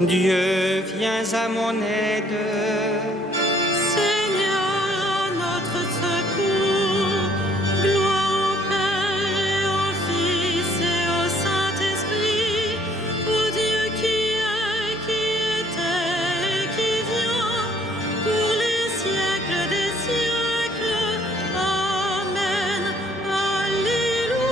Dieu, viens à mon aide. Seigneur, notre secours, gloire au Père et au Fils et au Saint-Esprit, au Dieu qui est, qui était et qui vient, pour les siècles des siècles. Amen. Alléluia.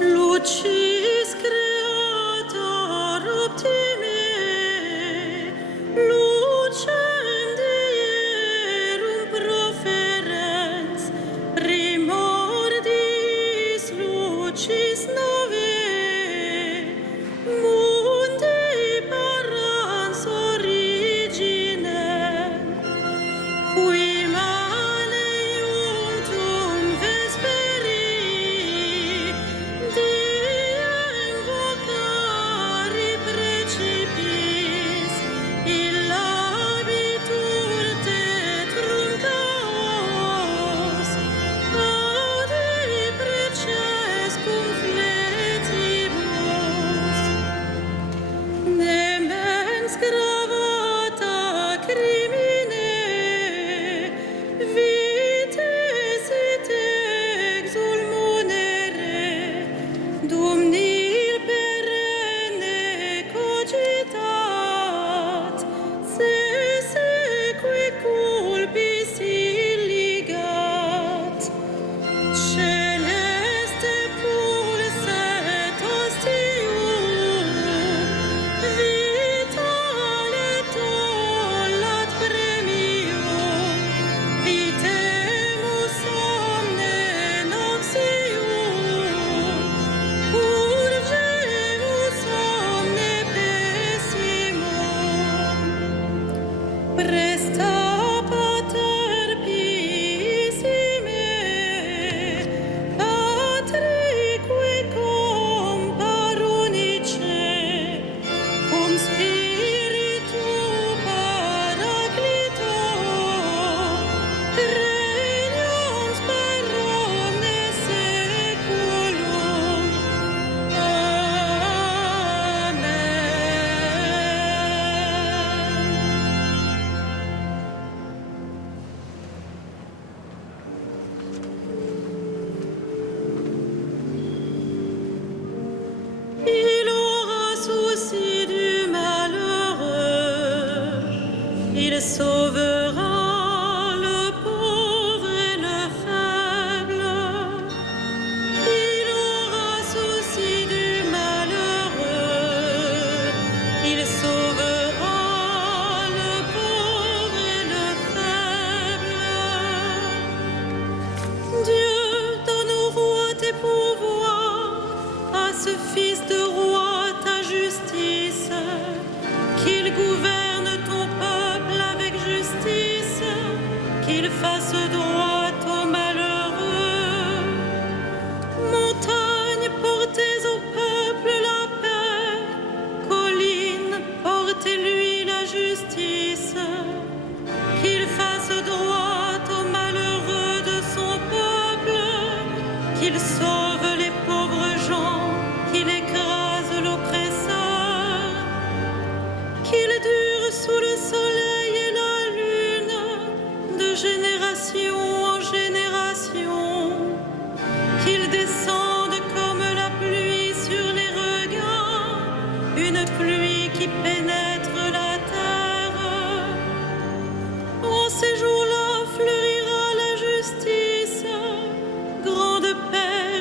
Lucis Creator optime, lucem dierum proferens, primordis lucis novae, mundi parans originem, qui mane iuntum vesperi, diem vocari precipis, illabitur tetrum caos, audi precescum fletibus. Demens gravata crimine, vites it exulmunere, dum nil perenne cogitat, se seque culpis illigat. Celeste pulset ostium, vitale tollat premium, vitemus omne noxium, purgemus omne pessimum. Presta pater pissime, patrique comparunice, cum spiritu paraclito, regnans per omne saeculum. Amen. Il aura souci du malheureux, il sauvera le pauvre et le faible. Il aura souci du malheureux, il sauvera le pauvre et le faible. Dieu, donne au roi tes pouvoirs, à ce fils de roi ta justice, qu'il gouverne ton peuple avec justice, qu'il fasse droit aux malheureux. Montagne, portez au peuple la paix, collines, portez-lui la justice, qu'il fasse droit aux malheureux de son peuple, qu'il sauve les pauvres gens, qu'il écrase l'oppresseur, qu'il dure sous le soleil et la lune, de génération en génération, qu'il descende comme la pluie sur les regains, une pluie qui pénètre la terre. En ces jours-là fleurira la justice, grande paix,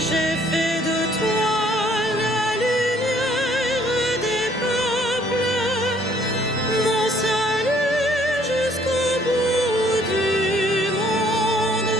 J'ai fait de toi la lumière des peuples, mon salut jusqu'au bout du monde.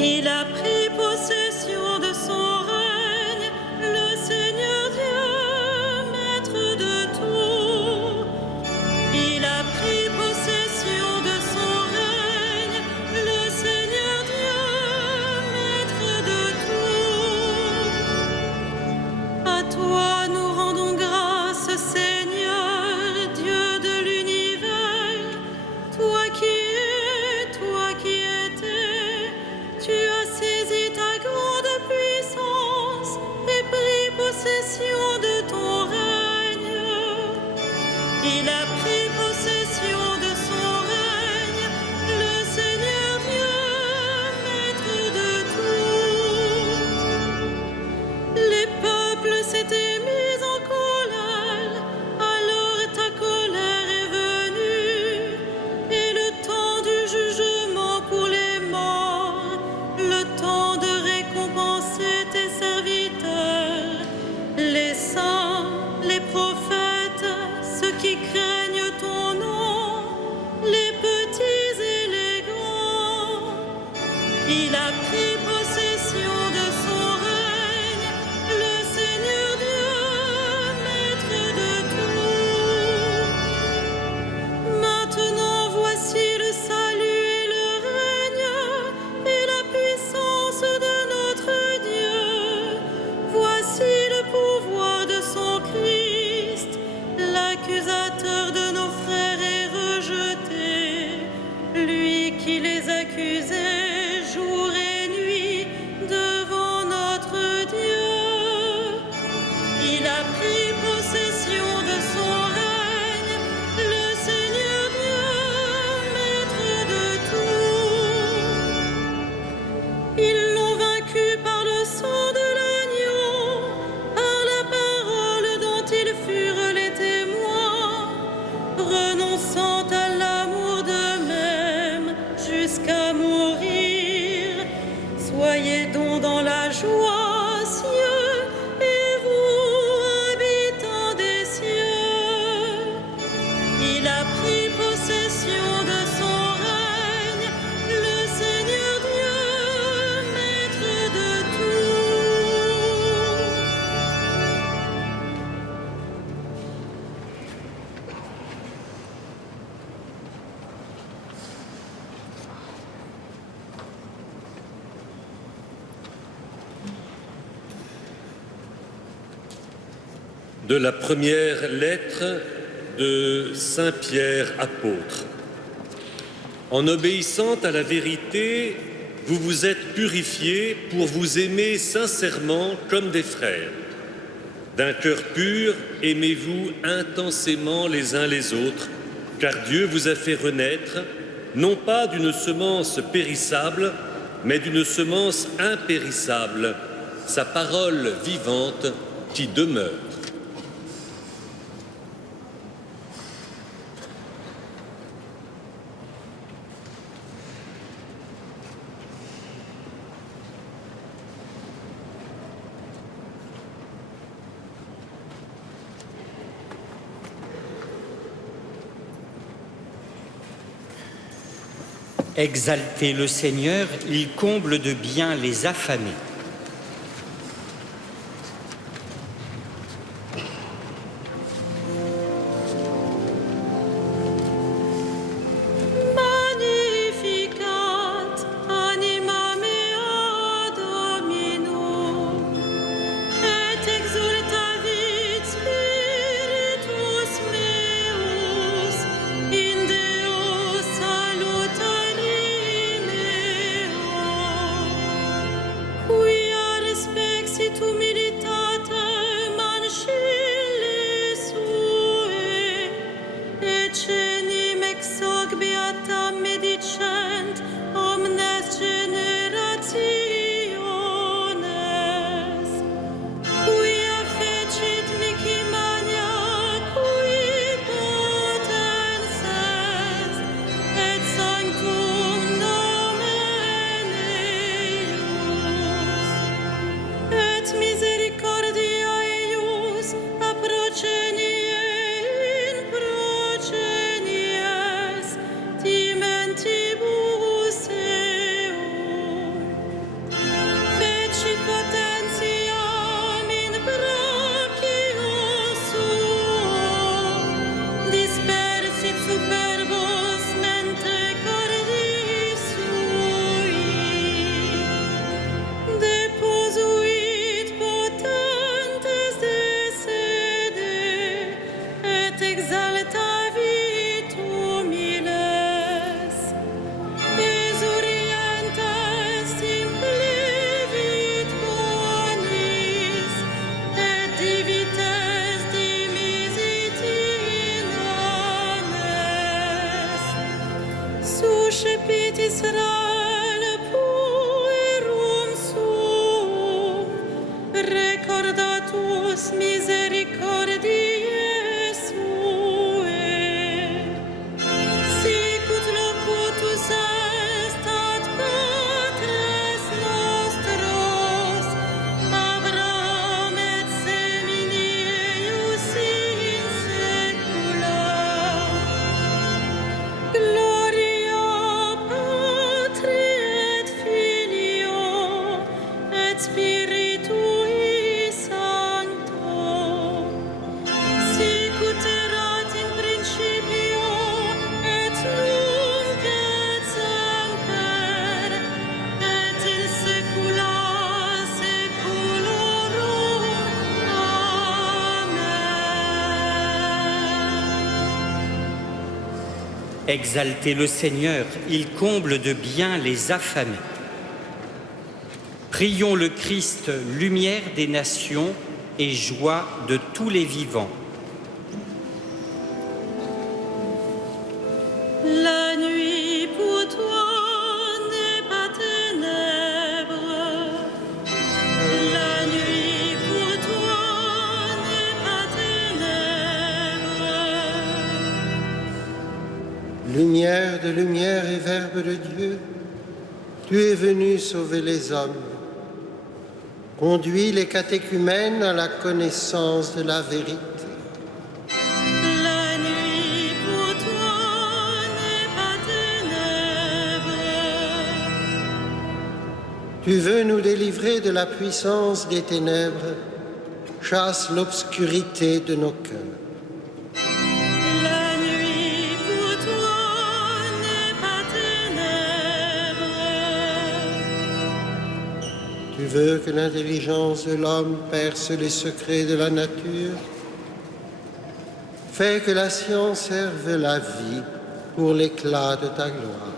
Il a pris possession de son règne, le Seigneur Dieu, maître de tout. Il a pris possession de son règne, le Seigneur Dieu, maître de tout. À toi nous rendons grâce, Seigneur, Dieu de l'univers, toi qui es, toi qui étais. Tu as saisi ta grande puissance et pris possession de ton règne. Il a pris possession de son règne, le Seigneur Dieu, maître de tout. Les peuples s'étaient mis en colère, alors ta colère est venue, et le temps du jugement pour les morts, le temps de récompenser tes serviteurs, les saints, les prophètes, ceux qui craignent ton nom, les petits et les grands. Il a pris possession de son règne, le Seigneur Dieu, maître de tout. Maintenant voici le salut et le règne et la puissance de notre Dieu. Voici le pouvoir de son Christ. L'accusateur de nos frères est rejeté, lui qui les accusait jour et nuit devant notre Dieu. Il a pris possession de son règne, le Seigneur Dieu, maître de tout. Ils l'ont vaincu par le sang de l'agneau, par la parole dont ils furent les témoins, renonçant à l'amour d'eux-mêmes jusqu'à mourir. Soyez donc dans la joie, cieux, et vous, habitants des cieux. Il a pris possession de son règne, le Seigneur Dieu, maître de tout. De la première lettre de Saint Pierre apôtre. En obéissant à la vérité, vous vous êtes purifiés pour vous aimer sincèrement comme des frères. D'un cœur pur, aimez-vous intensément les uns les autres, car Dieu vous a fait renaître, non pas d'une semence périssable, mais d'une semence impérissable, sa parole vivante qui demeure. Exaltez le Seigneur, il comble de bien les affamés. Magnificat anima mea Domino, et exultavit spiritus meus in Deo salutari meo, quia respexit humilitatem ancilli sue, et cenim ex hoc beata medicent omnes generationes, quia fecit mihi mania, qui potens est, et sanctum nomen eius, et misericordia eius a procenie in procenies timentibus eum. Fecit potentiam in brachio suo, dispersit superbos mente cordii sui, deposuit potentes de sede, et exaltavit humiles, exurientes implevit bonis, et divites dimisit in ames. Suscepit Israel puerum suum, recordatus misericordiae suae, sicut locutus est ad patres nostros, Abraham et semini eius in saecula. Gloria Patri et Filio et Spiritui Sancto, sicut erat in principio et nunc et semper et in saecula saeculorum. Amen. Exaltez le Seigneur, il comble de bien les affamés. Prions le Christ, lumière des nations et joie de tous les vivants. La nuit pour toi n'est pas ténèbres. La nuit pour toi n'est pas ténèbres. Lumière de lumière et Verbe de Dieu, tu es venu sauver les hommes. Conduis les catéchumènes à la connaissance de la vérité. La nuit pour toi n'est pas ténèbres. Tu veux nous délivrer de la puissance des ténèbres. Chasse l'obscurité de nos cœurs. La nuit pour toi n'est pas ténèbres. Tu veux que l'intelligence de l'homme perce les secrets de la nature. Fais que la science serve la vie pour l'éclat de ta gloire.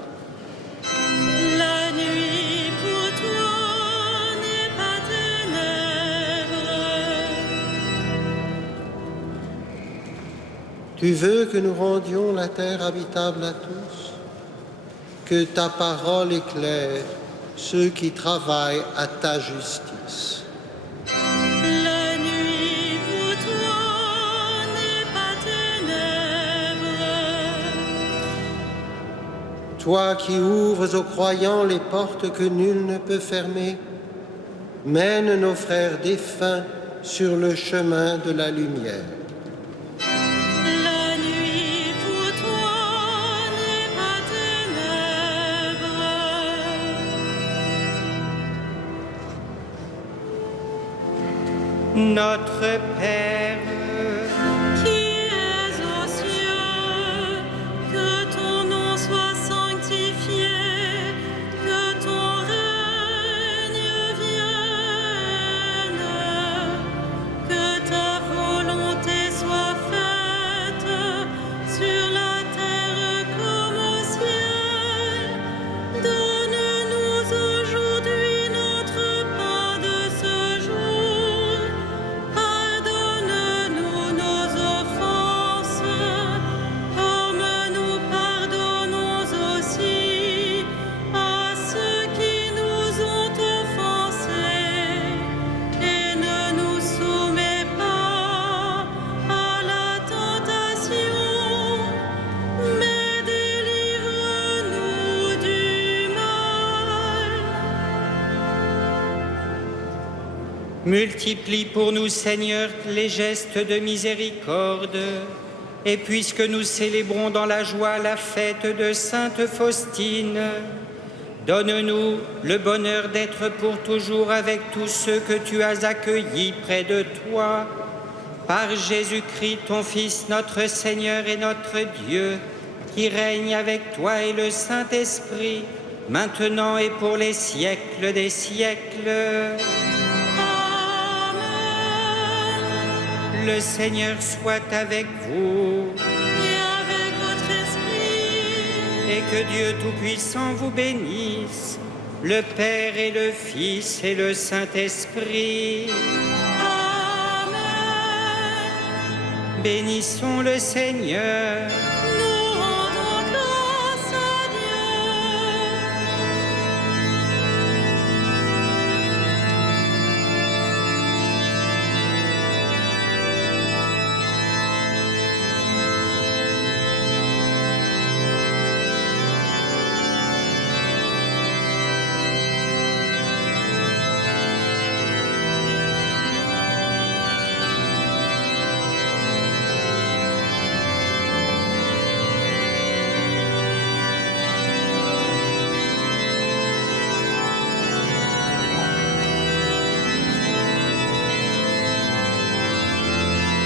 La nuit pour toi n'est pas ténèbres. Tu veux que nous rendions la terre habitable à tous, que ta parole éclaire ceux qui travaillent à ta justice. La nuit pour toi n'est pas ténèbres. Toi qui ouvres aux croyants les portes que nul ne peut fermer, mène nos frères défunts sur le chemin de la lumière. La nuit pour toi n'est pas ténèbres. Notre Père, qui es aux cieux, que ton nom soit sanctifié, que ton règne vienne, que ta volonté soit faite sur la terre comme au ciel. Donne-nous aujourd'hui notre pain de ce jour. Pardonne-nous nos offenses, comme nous pardonnons aussi à ceux qui nous ont offensés. Et ne nous soumets pas à la tentation, mais délivre-nous du mal. multiplie pour nous, Seigneur, les gestes de miséricorde. Et puisque nous célébrons dans la joie la fête de Sainte Faustine, donne-nous le bonheur d'être pour toujours avec tous ceux que tu as accueillis près de toi. Par Jésus-Christ, ton Fils, notre Seigneur et notre Dieu, qui règne avec toi et le Saint-Esprit, maintenant et pour les siècles des siècles. Amen. Le Seigneur soit avec vous, Et avec votre esprit. et que Dieu Tout-Puissant vous bénisse, le Père et le Fils et le Saint-Esprit. Amen. Bénissons le Seigneur.